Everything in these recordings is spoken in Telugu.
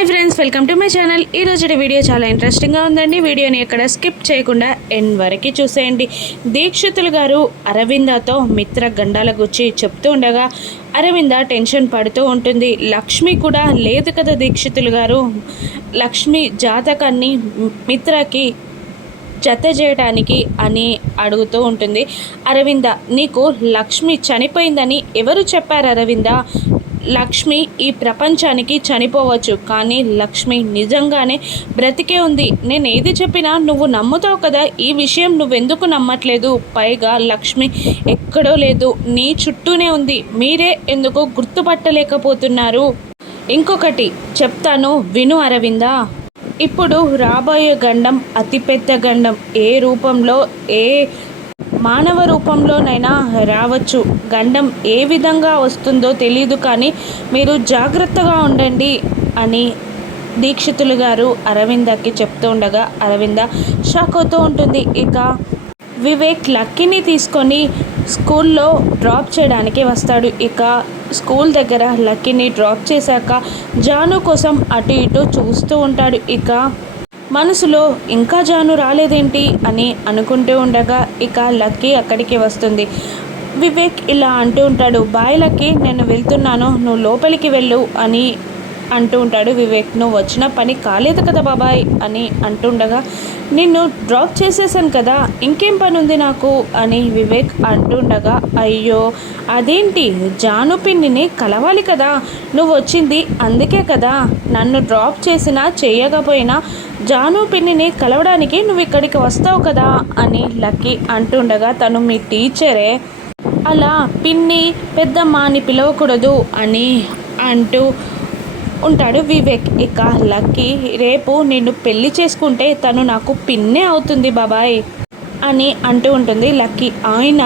Hi friends welcome to my channel. ఈ రోజు వీడియో చాలా ఇంట్రెస్టింగ్గా ఉందండి. వీడియోని ఎక్కడ స్కిప్ చేయకుండా ఎండ్ వరకు చూసేయండి. దీక్షితులు గారు అరవిందతో మిత్ర గండాల గుచ్చి చెప్తూ ఉండగా అరవింద టెన్షన్ పడుతూ ఉంటుంది. లక్ష్మి కూడా లేదు కదా దీక్షితులు గారు. లక్ష్మి జాతకాన్ని మిత్రకి జత చేయడానికి అని అడుగుతూ ఉంటుంది. అరవింద నీకు లక్ష్మి చనిపోయిందని ఎవరు చెప్పారు అరవింద? లక్ష్మి ఈ ప్రపంచానికి చనిపోవచ్చు. కానీ లక్ష్మి నిజంగానే బ్రతికే ఉంది. నేను ఏది చెప్పినా నువ్వు నమ్ముతావు కదా. ఈ విషయం నువ్వెందుకు నమ్మట్లేదు? పైగా లక్ష్మి ఎక్కడో లేదు. నీ చుట్టూనే ఉంది. మీరే ఎందుకు గుర్తుపట్టలేకపోతున్నారు? ఇంకొకటి చెప్తాను. విను అరవిందా. ఇప్పుడు రాబోయే గండం అతిపెద్ద గండం. ఏ రూపంలో ఏ మానవ రూపంలోనైనా రావచ్చు. గండం ఏ విధంగా వస్తుందో తెలియదు కానీ మీరు జాగ్రత్తగా ఉండండి అని దీక్షితులు గారు అరవిందకి చెప్తూ ఉండగా అరవింద షాక్ అవుతూ ఉంటుంది. ఇక వివేక్ లక్కీని తీసుకొని స్కూల్లో డ్రాప్ చేయడానికి వస్తాడు. ఇక స్కూల్ దగ్గర లక్కీని డ్రాప్ చేశాక జాను కోసం అటు ఇటు చూస్తూ ఉంటాడు. ఇక మనసులో ఇంకా జాను రాలేదేంటి అని అనుకుంటూ ఉండగా ఇక లక్కీ అక్కడికి వస్తుంది. వివేక్ ఇలా అంటూ ఉంటాడు బాయ్ లక్కీ నేను వెళ్తున్నాను నువ్వు లోపలికి వెళ్ళు అని అంటూ ఉంటాడు వివేక్. నువ్వు వచ్చిన పని కాలేదు కదా బాబాయ్ అని అంటుండగా నిన్ను డ్రాప్ చేసేసాను కదా ఇంకేం పని ఉంది నాకు? అని వివేక్ అంటుండగా అయ్యో అదేంటి? జాను పిన్నిని కలవాలి కదా నువ్వు వచ్చింది అందుకే కదా నన్ను డ్రాప్ చేసినా చేయకపోయినా జాను పిన్నిని కలవడానికి నువ్వు ఇక్కడికి వస్తావు కదా అని లక్కీ అంటుండగా తను మీ టీచరే. అలా పిన్ని పెద్దమ్మ అని పిలవకూడదు అని అంటూ ఉంటాడు వివేక్. ఇక లక్కీ రేపు నిన్ను పెళ్ళి చేసుకుంటే తను నాకు పిన్నే అవుతుంది బాబాయ్ అని అంటూ ఉంటుంది లక్కీ. ఆయన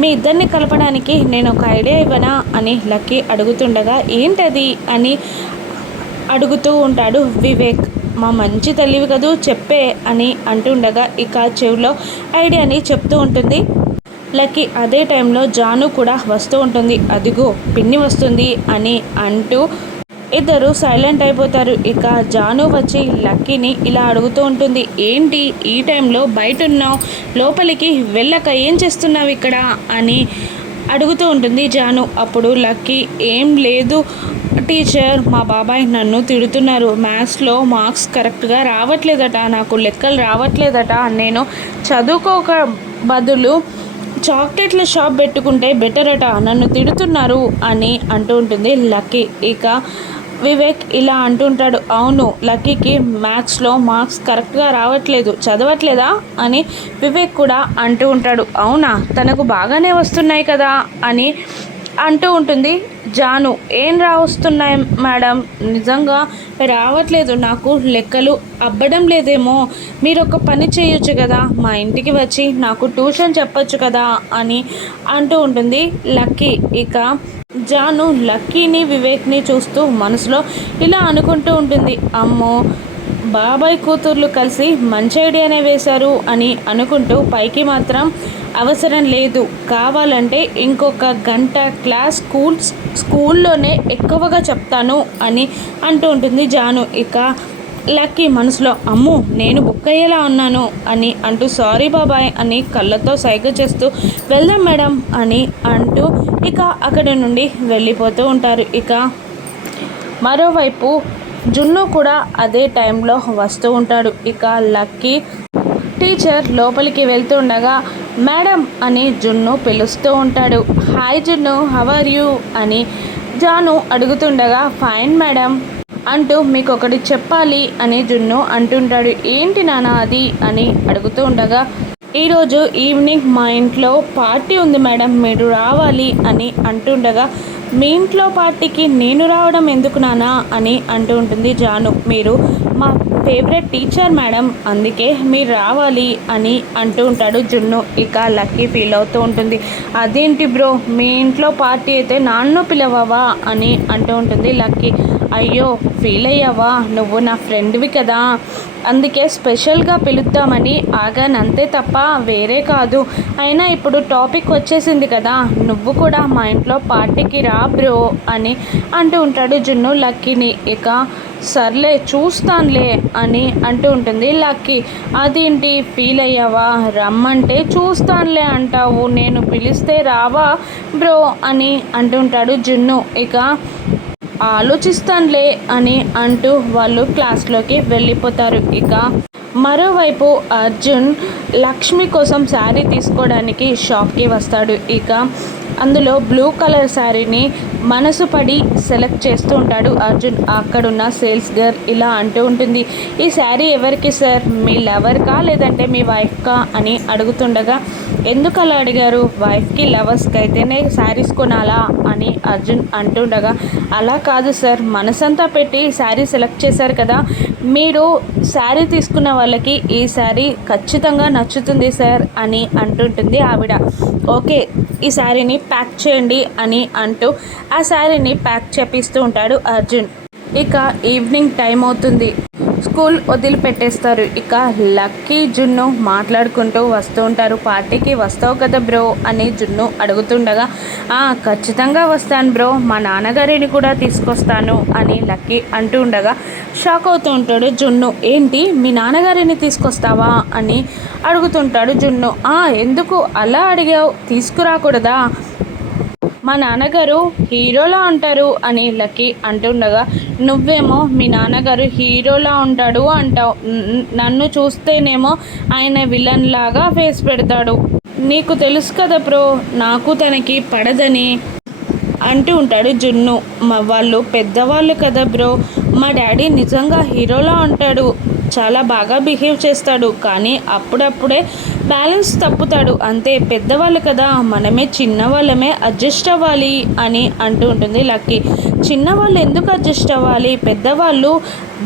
మీ ఇద్దరిని కలపడానికి నేను ఒక ఐడియా ఇవ్వనా అని లక్కీ అడుగుతుండగా ఏంటది? అని అడుగుతూ ఉంటాడు వివేక్. మా మంచి తల్లివి కదూ చెప్పే అని అంటుండగా ఇక చెవిలో ఐడియాని చెప్తూ ఉంటుంది. లక్కీ అదే టైంలో జాను కూడా వస్తూ ఉంటుంది. అదిగో పిన్ని వస్తుంది అని అంటూ ఇద్దరు సైలెంట్ అయిపోతారు. ఇక జాను వచ్చి లక్కీని ఇలా అడుగుతూ ఉంటుంది. ఏంటి ఈ టైంలో బయట ఉన్నావు లోపలికి వెళ్ళక ఏం చేస్తున్నావు ఇక్కడ? అని అడుగుతూ ఉంటుంది జాను. అప్పుడు లక్కీ ఏం లేదు టీచర్ మా బాబాయ్ నన్ను తిడుతున్నారు. మ్యాథ్స్లో మార్క్స్ కరెక్ట్గా రావట్లేదట నాకు లెక్కలు రావట్లేదట. నేను చదువుకోక బదులు చాక్లెట్ల షాప్ పెట్టుకుంటే బెటర్ అట నన్ను తిడుతున్నారు అని అంటూ ఉంటుంది లక్కీ. ఇక వివేక్ ఇలా అంటుంటాడు అవును లక్కీకి మ్యాథ్స్లో మార్క్స్ కరెక్ట్గా రావట్లేదు చదవట్లేదా? అని వివేక్ కూడా అంటూ ఉంటాడు అవునా తనకు బాగానే వస్తున్నాయి కదా అని అంటూ ఉంటుంది. జాను ఏం రావస్తున్నాయి మేడం? నిజంగా రావట్లేదు. నాకు లెక్కలు అబ్బడం లేదేమో. మీరు ఒక పని చేయొచ్చు కదా. మా ఇంటికి వచ్చి నాకు ట్యూషన్ చెప్పొచ్చు కదా అని అంటూ ఉంటుంది లక్కీ. ఇక జాను లక్కీని వివేక్ని చూస్తూ మనసులో ఇలా అనుకుంటూ ఉంటుంది. అమ్మో బాబాయ్ కూతుర్లు కలిసి మంచి ఐడియానే వేశారు అని అనుకుంటూ పైకి మాత్రం అవసరం లేదు. కావాలంటే ఇంకొక గంట క్లాస్ స్కూల్ స్కూల్లోనే ఎక్కువగా చెప్తాను అని అంటూ ఉంటుంది జాను. ఇక లక్కీ మనసులో అమ్ము నేను బుక్ అయ్యేలా ఉన్నాను అని అంటూ సారీ బాబాయ్ అని కళ్ళతో సైగ చేస్తూ వెళ్దాం మేడం అని అంటూ ఇక అక్కడి నుండి వెళ్ళిపోతూ ఉంటారు. ఇక మరోవైపు జున్ను కూడా అదే టైంలో వస్తూ ఉంటాడు. ఇక లక్కీ టీచర్ లోపలికి వెళ్తుండగా మేడం అని జున్ను పిలుస్తూ ఉంటాడు. హాయ్ జున్ను హవర్ యూ? అని జాను అడుగుతుండగా ఫైన్ మేడం అంటూ మీకు ఒకటి చెప్పాలి అని జున్ను అంటుంటాడు. ఏంటి నాన్న అది? అని అడుగుతూ ఉండగా ఈరోజు ఈవినింగ్ మా ఇంట్లో పార్టీ ఉంది మేడం మీరు రావాలి అని అంటుండగా మీ ఇంట్లో పార్టీకి నేను రావడం ఎందుకు నానా అని అంటూ ఉంటుంది జాను. మీరు మా ఫేవరెట్ టీచర్ మేడం అందుకే మీరు రావాలి అని అంటూ ఉంటాడు జున్ను. ఇక లక్కీ ఫీల్ అవుతూ ఉంటుంది. అదేంటి బ్రో మీ ఇంట్లో పార్టీ అయితే నాన్ను పిలవవా? అని అంటూ ఉంటుంది లక్కీ. అయ్యో ఫీల్ అయ్యావా? నువ్వు నా ఫ్రెండ్వి కదా. అందుకే స్పెషల్గా పిలుద్దామని ఆగాను అంతే తప్ప వేరే కాదు. అయినా ఇప్పుడు టాపిక్ వచ్చేసింది కదా. నువ్వు కూడా మా ఇంట్లో పార్టీకి రా బ్రో అని అంటూ ఉంటాడు జున్ను లక్కీని. ఇక సర్లే చూస్తానులే అని అంటూ ఉంటుంది లక్కీ. అదేంటి ఫీల్ అయ్యావా? రమ్మంటే చూస్తానులే అంటావు. నేను పిలిస్తే రావా బ్రో అని అంటుంటాడు జున్ను. ఇక ఆలోచిస్తానులే అని అంటూ వాళ్ళు క్లాస్లోకి వెళ్ళిపోతారు. ఇక మరోవైపు అర్జున్ లక్ష్మి కోసం శారీ తీసుకోవడానికి షాప్కి వస్తాడు. ఇక అందులో బ్లూ కలర్ శారీని మనసు పడి సెలెక్ట్ చేస్తూ ఉంటాడు అర్జున్. అక్కడున్న సేల్స్ గర్ల్ ఇలా అంటూ ఉంటుంది ఈ శారీ ఎవరికి సార్? మీ లవర్కా లేదంటే మీ వైఫ్కా అని అడుగుతుండగా ఎందుకు అలా అడిగారు? వైఫ్కి లవర్స్కి అయితేనే శారీస్ కొనాలా? అని అర్జున్ అంటుండగా అలా కాదు సార్. మనసంతా పెట్టి శారీ సెలెక్ట్ చేశారు కదా. మీరు శారీ తీసుకున్న వాళ్ళకి ఈ శారీ ఖచ్చితంగా నచ్చుతుంది సార్ అని అంటుంటుంది ఆవిడ. ఓకే ఈ శారీని ప్యాక్ చేయండి అని అంటూ ఆ శారీని ప్యాక్ చేపిస్తూ ఉంటాడు అర్జున్. ఇక ఈవినింగ్ టైం అవుతుంది. స్కూల్ వదిలిపెట్టేస్తారు. ఇక లక్కీ జున్ను మాట్లాడుకుంటూ వస్తూ ఉంటారు. పార్టీకి వస్తావు కదా బ్రో అని జున్ను అడుగుతుండగా ఖచ్చితంగా వస్తాను బ్రో. మా నాన్నగారిని కూడా తీసుకొస్తాను అని లక్కీ అంటూ ఉండగా షాక్ అవుతూ ఉంటాడు జున్ను. ఏంటి? మీ నాన్నగారిని తీసుకొస్తావా? అని అడుగుతుంటాడు జున్ను. ఎందుకు? అలా అడిగావు. తీసుకురాకూడదా? మా నాన్నగారు హీరోలా ఉంటారు అని లక్కీ అంటుండగా నువ్వేమో మీ నాన్నగారు హీరోలా ఉంటాడు అంటావు. నన్ను చూస్తేనేమో ఆయన విలన్ లాగా ఫేస్ పెడతాడు. నీకు తెలుసు కదా బ్రో నాకు తనకి పడదని అంటూ ఉంటాడు జున్ను. మా వాళ్ళు పెద్దవాళ్ళు కదా బ్రో మా డాడీ నిజంగా హీరోలా ఉంటాడు. చాలా బాగా బిహేవ్ చేస్తాడు. కానీ అప్పుడప్పుడే బ్యాలెన్స్ తప్పుతాడు. అంతే పెద్దవాళ్ళు కదా మనమే చిన్నవాళ్ళమే అడ్జస్ట్ అవ్వాలి అని అంటూ ఉంటుంది లక్కీ. చిన్నవాళ్ళు ఎందుకు అడ్జస్ట్ అవ్వాలి? పెద్దవాళ్ళు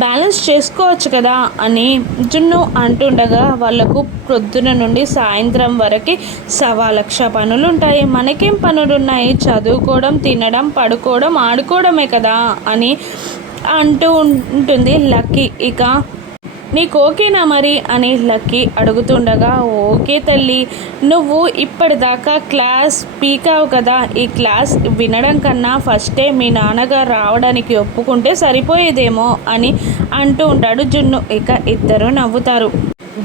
బ్యాలెన్స్ చేసుకోవచ్చు కదా అని జున్ను అంటుండగా వాళ్ళకు ప్రొద్దున నుండి సాయంత్రం వరకు సవా లక్ష పనులు ఉంటాయి మనకేం పనులు ఉన్నాయి చదువుకోవడం తినడం పడుకోవడం ఆడుకోవడమే కదా అని అంటూ ఉంటుంది లక్కీ. ఇక నీకు ఓకేనా మరి? అని లక్కీ అడుగుతుండగా ఓకే తల్లి నువ్వు ఇప్పటిదాకా క్లాస్ పీకావు కదా. ఈ క్లాస్ వినడం కన్నా ఫస్టే మీ నాన్నగారు రావడానికి ఒప్పుకుంటే సరిపోయేదేమో అని అంటూ ఉంటాడు జున్ను. ఇక ఇద్దరు నవ్వుతారు.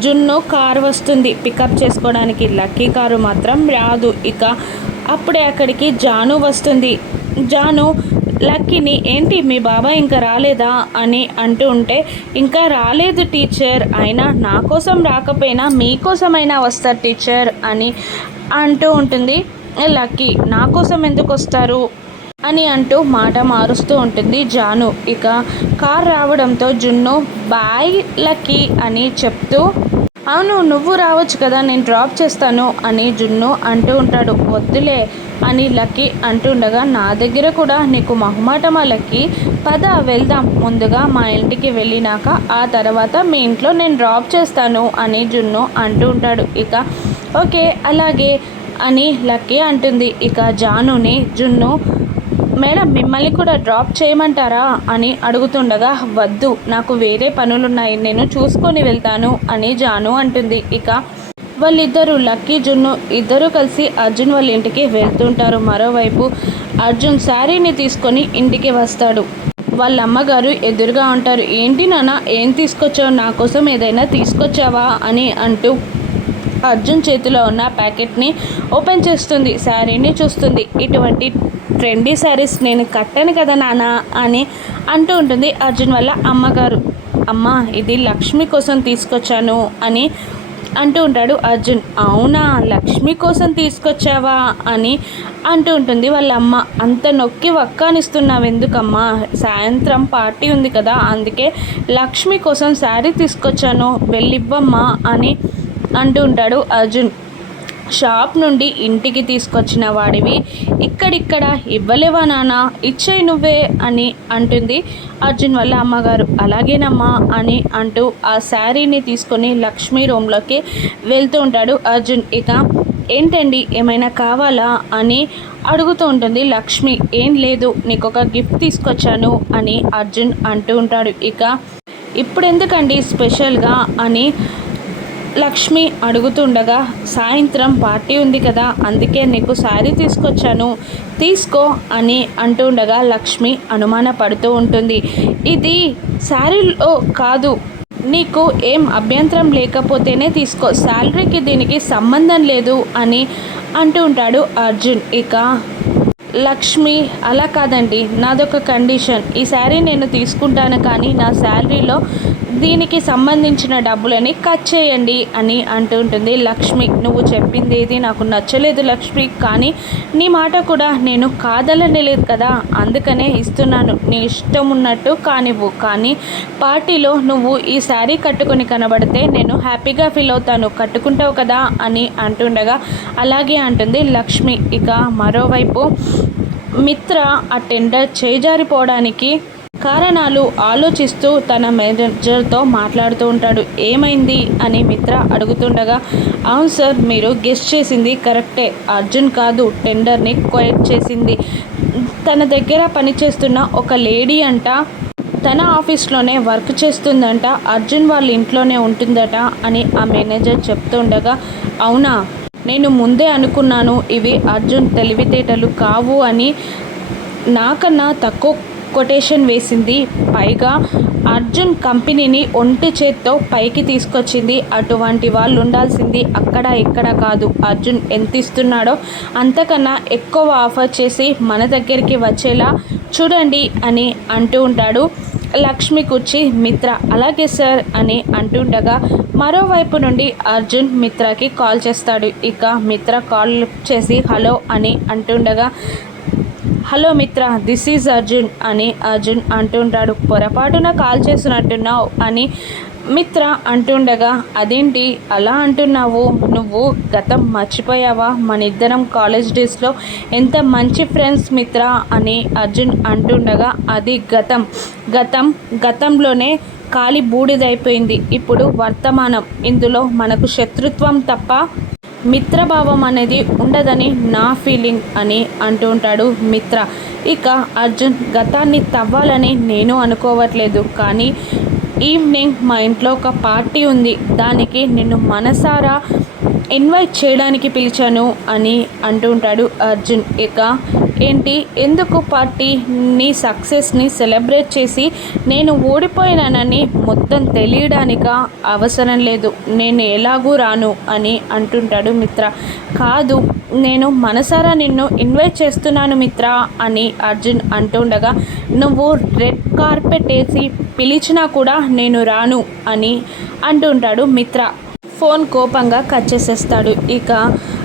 జున్ను కారు వస్తుంది పికప్ చేసుకోవడానికి. లక్కీ కారు మాత్రం రాదు. ఇక అప్పుడే అక్కడికి జాను వస్తుంది. జాను లక్కీని ఏంటి మీ బాబాయ్ ఇంకా రాలేదా? అని అంటూ ఉంటే ఇంకా రాలేదు టీచర్ అయినా నా కోసం రాకపోయినా మీకోసమైనా వస్తారు టీచర్ అని అంటూ ఉంటుంది. లక్కీ నా కోసం ఎందుకు వస్తారు? అని అంటూ మాట మారుస్తూ ఉంటుంది జాను. ఇక కార్ రావడంతో జున్ను బాయ్ లక్కీ అని చెప్తూ అవును నువ్వు రావచ్చు కదా నేను డ్రాప్ చేస్తాను అని జున్ను అంటూ ఉంటాడు. వద్దులే అని లక్కీ అంటుండగా నా దగ్గర కూడా నీకు మహుమాటమా లక్కీ? పద వెళ్దాం. ముందుగా మా ఇంటికి వెళ్ళినాక ఆ తర్వాత మీ ఇంట్లో నేను డ్రాప్ చేస్తాను అని జున్ను అంటూ ఉంటాడు. ఇక ఓకే అలాగే అని లక్కీ అంటుంది. ఇక జానుని జున్ను మేడం మిమ్మల్ని కూడా డ్రాప్ చేయమంటారా అని అడుగుతుండగా వద్దు నాకు వేరే పనులున్నాయి నేను చూసుకొని వెళ్తాను అని జాను అంటుంది. ఇక వాళ్ళిద్దరూ లక్కీ జున్ను ఇద్దరూ కలిసి అర్జున్ వాళ్ళ ఇంటికి వెళ్తుంటారు. మరోవైపు అర్జున్ శారీని తీసుకొని ఇంటికి వస్తాడు. వాళ్ళ అమ్మగారు ఎదురుగా ఉంటారు. ఏంటి నాన్న ఏం తీసుకొచ్చావు? నా కోసం ఏదైనా తీసుకొచ్చావా? అని అంటూ అర్జున్ చేతిలో ఉన్న ప్యాకెట్ని ఓపెన్ చేస్తుంది. శారీని చూస్తుంది. ఇటువంటి ట్రెండీ శారీస్ నేను కట్టాను కదా నాన్న అని అంటూ ఉంటుంది అర్జున్ వాళ్ళ అమ్మగారు. అమ్మ ఇది లక్ష్మి కోసం తీసుకొచ్చాను అని అంటూ ఉంటాడు అర్జున్. అవునా? లక్ష్మి కోసం తీసుకొచ్చావా అని అంటూ ఉంటుంది వాళ్ళ అమ్మ. అంత నొక్కి వక్కానిస్తున్నావు ఎందుకమ్మా? సాయంత్రం పార్టీ ఉంది కదా అందుకే లక్ష్మి కోసం శారీ తీసుకొచ్చాను. వెళ్ళివ్వమ్మా అని అంటూ ఉంటాడు అర్జున్. షాప్ నుండి ఇంటికి తీసుకొచ్చిన వాడివి. ఇక్కడిక్కడ ఇవ్వలేవా నాన్న? ఇచ్చేయి నువ్వే అని అంటుంది. అర్జున్ వాళ్ళ అమ్మగారు అలాగేనమ్మా అని అంటూ ఆ శారీని తీసుకొని లక్ష్మీ రూమ్లోకి వెళ్తూ ఉంటాడు అర్జున్. ఇక ఏంటండి? ఏమైనా కావాలా? అని అడుగుతూ ఉంటుంది లక్ష్మి. ఏం లేదు నీకు ఒక గిఫ్ట్ తీసుకొచ్చాను అని అర్జున్ అంటూ ఉంటాడు. ఇక ఇప్పుడు ఎందుకండి స్పెషల్గా? అని లక్ష్మి అడుగుతుండగా సాయంత్రం పార్టీ ఉంది కదా అందుకే నీకు శారీ తీసుకొచ్చాను. తీసుకో అని అంటుండగా లక్ష్మి అనుమాన పడుతూ ఉంటుంది. ఇది శారీలో కాదు. నీకు ఏం అభ్యంతరం లేకపోతేనే తీసుకో. శాలరీకి దీనికి సంబంధం లేదు అని అంటూ ఉంటాడు అర్జున్. ఇక లక్ష్మి అలా కాదండి. నాదొక కండిషన్. ఈ శారీ నేను తీసుకుంటాను కానీ నా శాలరీలో దీనికి సంబంధించిన డబ్బులని కట్ చేయండి అని అంటుంటుంది లక్ష్మి. నువ్వు చెప్పింది ఏది నాకు నచ్చలేదు లక్ష్మి కానీ నీ మాట కూడా నేను కాదలని లేదు కదా. అందుకనే ఇస్తున్నాను. నీ ఇష్టం ఉన్నట్టు కానివ్వు కానీ పార్టీలో నువ్వు ఈ శారీ కట్టుకొని కనబడితే నేను హ్యాపీగా ఫీల్ అవుతాను. కట్టుకుంటావు కదా అని అంటుండగా అలాగే అంటుంది లక్ష్మి. ఇక మరోవైపు మిత్ర ఆ టెండర్ చేజారిపోవడానికి కారణాలు ఆలోచిస్తూ తన మేనేజర్తో మాట్లాడుతూ ఉంటాడు. ఏమైంది? అని మిత్ర అడుగుతుండగా అవును సార్ మీరు గెస్ట్ చేసింది కరెక్టే. అర్జున్ కాదు టెండర్ని క్వైట్ చేసింది. తన దగ్గర పనిచేస్తున్న ఒక లేడీ అంట తన ఆఫీస్లోనే వర్క్ చేస్తుందంట అర్జున్ వాళ్ళ ఇంట్లోనే ఉంటుందట అని ఆ మేనేజర్ చెప్తుండగా అవునా? నేను ముందే అనుకున్నాను ఇవి అర్జున్ తెలివితేటలు కావు అని. నాకన్నా తక్కువ కొటేషన్ వేసింది. పైగా అర్జున్ కంపెనీని ఒంటి చేత్తో పైకి తీసుకొచ్చింది. అటువంటి వాళ్ళు ఉండాల్సింది అక్కడ ఇక్కడ కాదు. అర్జున్ ఎంత ఇస్తున్నాడో అంతకన్నా ఎక్కువ ఆఫర్ చేసి మన దగ్గరికి వచ్చేలా చూడండి అని అంటూ ఉంటాడు లక్ష్మి కూర్చి మిత్ర. అలాగే సార్ అని అంటుండగా మరోవైపు నుండి అర్జున్ మిత్రకి కాల్ చేస్తాడు. ఇక మిత్ర కాల్ చేసి హలో అని అంటుండగా hello Mitra this is Arjun అని అర్జున్ అంటుంటాడు. పొరపాటున కాల్ చేసినట్టున్నావు అని మిత్ర అంటుండగా అదేంటి? అలా అంటున్నావు? నువ్వు గతం మర్చిపోయావా? మన ఇద్దరం కాలేజ్ డేస్లో ఎంత మంచి ఫ్రెండ్స్ మిత్ర? అని అర్జున్ అంటుండగా అది గతం. గతం గతంలోనే కాలి బూడిదైపోయింది. ఇప్పుడు వర్తమానం. ఇందులో మనకు శత్రుత్వం తప్ప మిత్రభావం అనేది ఉండదని నా ఫీలింగ్ అని అంటూ ఉంటాడు మిత్ర. ఇక అర్జున్ గతాన్ని తవ్వాలని నేను అనుకోవట్లేదు కానీ ఈవినింగ్ మా ఇంట్లో ఒక పార్టీ ఉంది. దానికి నిన్ను మనసారా ఇన్వైట్ చేయడానికి పిలిచాను అని అంటూ ఉంటాడు అర్జున్. ఇక ఏంటి? ఎందుకు పార్టీ నీ సక్సెస్ని సెలబ్రేట్ చేసి నేను ఓడిపోయినానని మొత్తం తెలియడానిక? అవసరం లేదు. నేను ఎలాగూ రాను అని అంటుంటాడు మిత్ర. కాదు నేను మనసారా నిన్ను ఇన్వైట్ చేస్తున్నాను మిత్ర అని అర్జున్ అంటుండగా నువ్వు రెడ్ కార్పెట్ వేసి పిలిచినా కూడా నేను రాను అని అంటుంటాడు మిత్ర. ఫోన్ కోపంగా కట్ చేసేస్తాడు. ఇక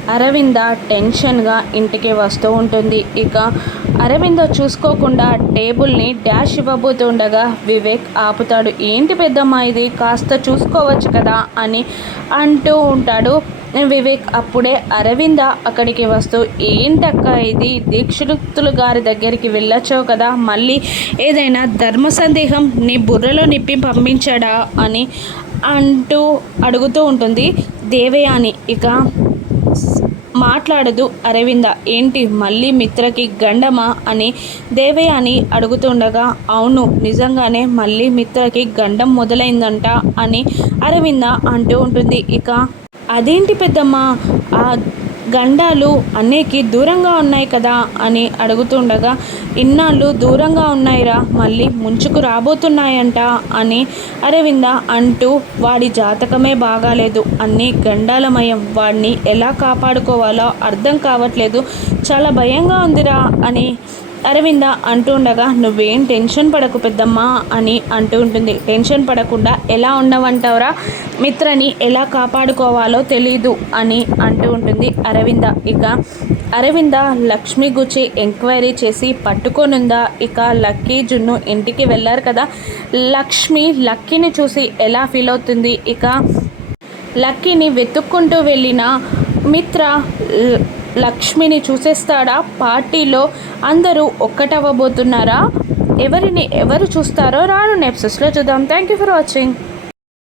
అరవింద టెన్షన్గా ఇంటికి వస్తూ ఉంటుంది. ఇక అరవింద చూసుకోకుండా టేబుల్ని డాష్ ఇవ్వబోతుండగా వివేక్ ఆపుతాడు. ఏంటి పెద్దమ్మ ఇది? కాస్త చూసుకోవచ్చు కదా అని అంటూ ఉంటాడు. వివేక్ అప్పుడే అరవింద అక్కడికి వస్తూ ఏంటక్క ఇది? దీక్షితులు గారి దగ్గరికి వెళ్ళొచ్చావు కదా మళ్ళీ ఏదైనా ధర్మ సందేహం నీ బుర్రలో నిప్పి పంపించాడా అని అంటూ అడుగుతూ ఉంటుంది దేవయాని. ఇక మాట్లాడదు అరవింద. ఏంటి మళ్ళీ మిత్రకి గండమా అని దేవయాని అడుగుతుండగా అవును నిజంగానే మళ్ళీ మిత్రకి గండం మొదలైందంట అని అరవింద అంటూ ఉంటుంది. ఇక అదేంటి పెద్దమ్మ? ఆ గండాలు అన్నయ్యకి దూరంగా ఉన్నాయి కదా అని అడుగుతుండగా ఇన్నాళ్ళు దూరంగా ఉన్నాయిరా మళ్ళీ ముంచుకు రాబోతున్నాయంట అని అరవింద అంటూ వాడి జాతకమే బాగాలేదు. అన్నీ గండాలమయం. వాడిని ఎలా కాపాడుకోవాలో అర్థం కావట్లేదు. చాలా భయంగా ఉందిరా అని అరవింద అంటూ ఉండగా నువ్వేం టెన్షన్ పడకు పెద్దమ్మా అని అంటూ ఉంటుంది. టెన్షన్ పడకుండా ఎలా ఉండవంటావురా మిత్రని ఎలా కాపాడుకోవాలో తెలీదు అని అంటూ ఉంటుంది అరవింద. ఇక అరవింద లక్ష్మి గుచ్చి ఎంక్వైరీ చేసి పట్టుకొనుందా? ఇక లక్కీ జున్ను ఇంటికి వెళ్ళారు కదా. లక్ష్మి లక్కీని చూసి ఎలా ఫీల్ అవుతుంది? ఇక లక్కీని వెతుక్కుంటూ వెళ్ళిన మిత్ర లక్ష్మిని చూసేస్తాడా? పార్టీలో అందరూ ఒక్కటవ్వబోతున్నారా? ఎవరిని ఎవరు చూస్తారో రాను నెప్సెస్లో చూద్దాం. Thank you for watching